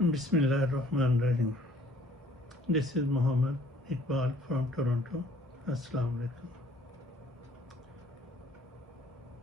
Bismillahirrahmanirrahim. This is Muhammad Iqbal from Toronto. Assalamu alaikum.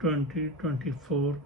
2024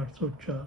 804,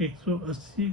180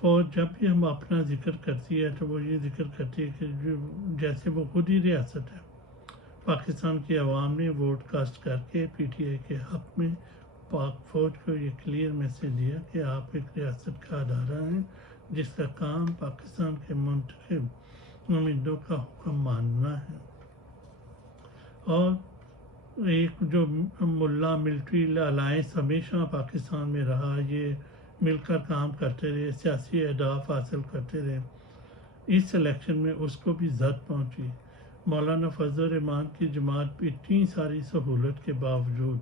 فوج جب بھی ہم اپنا ذکر کرتی ہے تو وہ یہ ذکر کرتی ہے کہ جیسے وہ خود ہی ریاست ہے. پاکستان کی عوام نے ووٹ کاسٹ کر کے پی ٹی آئی کے حق میں پاک فوج کو یہ کلیئر میسج دیا کہ آپ ایک ریاست کا ادارہ ہیں جس کا کام پاکستان کے منتخب نمائندوں کا حکم ماننا ہے. اور ایک جو ملا ملٹری الائنس ہمیشہ پاکستان میں رہا، یہ مل کر کام کرتے رہے، سیاسی اہداف حاصل کرتے رہے. اس الیکشن میں اس کو بھی زد پہنچی. مولانا فضل الرحمان کی جماعت بھی اتنی ساری سہولت کے باوجود،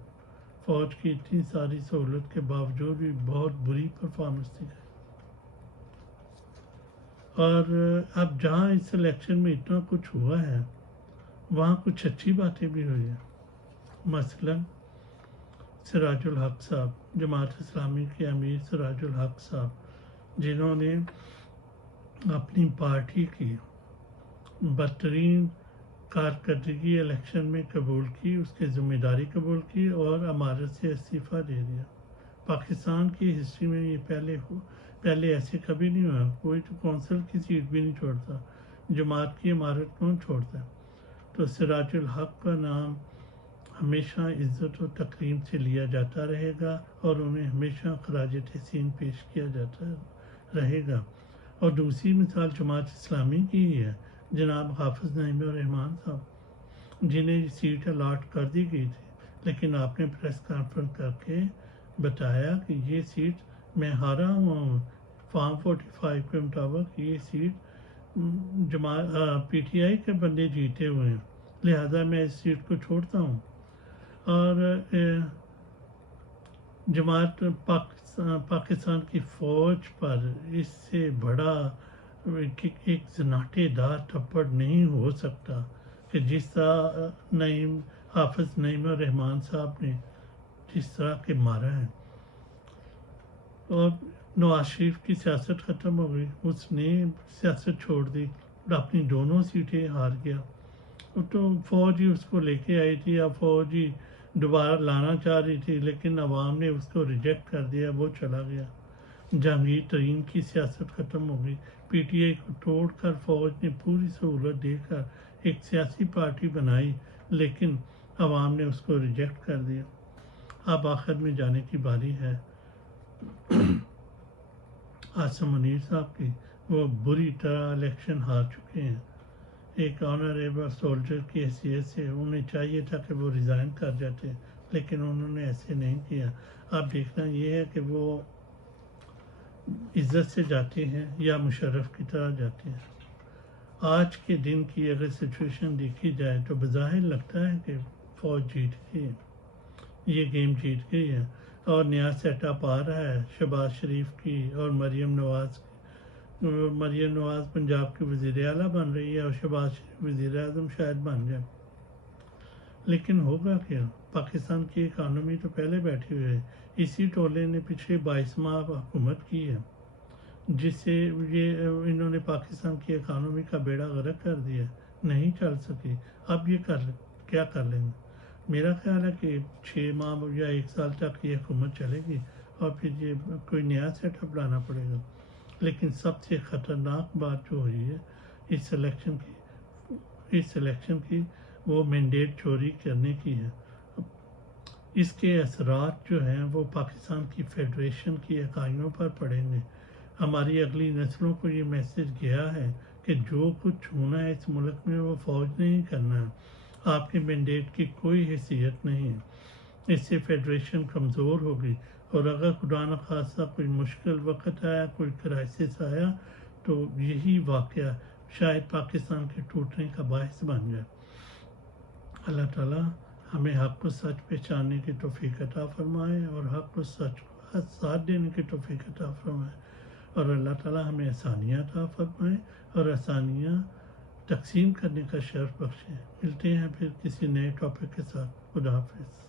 فوج کی اتنی ساری سہولت کے باوجود بھی بہت بری پرفارمنس تھی. اور اب جہاں اس الیکشن میں اتنا کچھ ہوا ہے وہاں کچھ اچھی باتیں بھی ہوئی ہیں. مثلا سراج الحق صاحب، جماعت اسلامی کے امیر سراج الحق صاحب، جنہوں نے اپنی پارٹی کی بدترین کارکردگی الیکشن میں قبول کی، اس کی ذمہ داری قبول کی اور امارت سے استعفیٰ دے دیا. پاکستان کی ہسٹری میں یہ پہلے ایسے کبھی نہیں ہوا. کوئی تو کونسل کی سیٹ بھی نہیں چھوڑتا، جماعت کی امارت کون چھوڑتا ہے؟ تو سراج الحق کا نام ہمیشہ عزت و تکریم سے لیا جاتا رہے گا اور انہیں ہمیشہ خراج تحسین پیش کیا جاتا رہے گا. اور دوسری مثال جماعت اسلامی کی ہی ہے. جناب حافظ نعیم الرحمان صاحب، جنہیں یہ سیٹ الاٹ کر دی گئی تھی، لیکن آپ نے پریس کانفرنس کر کے بتایا کہ یہ سیٹ میں ہارا ہوا ہوں، فارم 45 کے مطابق یہ سیٹ پی ٹی آئی کے بندے جیتے ہوئے ہیں، لہذا میں اس سیٹ کو چھوڑتا ہوں. اور جماعت پاکستان کی فوج پر اس سے بڑا ایک زناٹے دار تھپڑ نہیں ہو سکتا کہ جس طرح حافظ نعیم الرحمان صاحب نے جس طرح کے مارا ہے. اور نواز شریف کی سیاست ختم ہو گئی، اس نے سیاست چھوڑ دی، اپنی دونوں سیٹیں ہار گیا. تو فوج ہی اس کو لے کے آئی تھی، یا فوج ہی دوبارہ لانا چاہ رہی تھی، لیکن عوام نے اس کو ریجیکٹ کر دیا، وہ چلا گیا. جہانگیر ترین کی سیاست ختم ہو گئی. پی ٹی آئی کو توڑ کر فوج نے پوری سہولت دے کر ایک سیاسی پارٹی بنائی، لیکن عوام نے اس کو ریجیکٹ کر دیا. اب آخر میں جانے کی باری ہے عاصم منیر صاحب کی. وہ بری طرح الیکشن ہار چکے ہیں. ایک آنریبل سولجر کی حیثیت سے انہیں چاہیے تھا کہ وہ ریزائن کر جاتے، لیکن انہوں نے ایسے نہیں کیا. اب دیکھنا یہ ہے کہ وہ عزت سے جاتے ہیں یا مشرف کی طرح جاتے ہیں. آج کے دن کی اگر سچویشن دیکھی جائے تو بظاہر لگتا ہے کہ فوج جیت گئی ہے، یہ گیم جیت گئی ہے اور نیا سیٹ اپ آ رہا ہے شہباز شریف کی اور مریم نواز کی. مریم نواز پنجاب کی وزیر اعلیٰ بن رہی ہے اور شہباز شریف وزیر اعظم شاید بن جائے. لیکن ہوگا کیا؟ پاکستان کی اکانومی تو پہلے بیٹھی ہوئی ہے. اسی ٹولے نے پچھلے 22 ماہ حکومت کی ہے، جس سے انہوں نے پاکستان کی اکانومی کا بیڑا غرق کر دیا، نہیں چل سکی. اب یہ کیا کر لیں گے؟ میرا خیال ہے کہ 6 ماہ یا 1 سال تک یہ حکومت چلے گی اور پھر یہ کوئی نیا سیٹ اپ لانا پڑے گا. لیکن سب سے خطرناک بات جو ہوئی ہے اس الیکشن کی وہ مینڈیٹ چوری کرنے کی ہے. اس کے اثرات جو ہیں وہ پاکستان کی فیڈریشن کی اکائیوں پر پڑیں گے. ہماری اگلی نسلوں کو یہ میسج گیا ہے کہ جو کچھ ہونا ہے اس ملک میں وہ فوج نے ہی کرنا ہے. آپ کے مینڈیٹ کی کوئی حیثیت نہیں ہے. اس سے فیڈریشن کمزور ہوگی اور اگر خدا نخواستہ کوئی مشکل وقت آیا، کوئی کرائسس آیا تو یہی واقعہ شاید پاکستان کے ٹوٹنے کا باعث بن جائے. اللہ تعالیٰ ہمیں حق کو سچ پہچاننے کی توفیق عطا فرمائے اور حق کو سچ کو ساتھ دینے کی توفیق عطا فرمائے. اور اللہ تعالیٰ ہمیں آسانیاں عطا فرمائے اور آسانیاں تقسیم کرنے کا شرف بخشے. ملتے ہیں پھر کسی نئے ٹاپک کے ساتھ. خدا حافظ.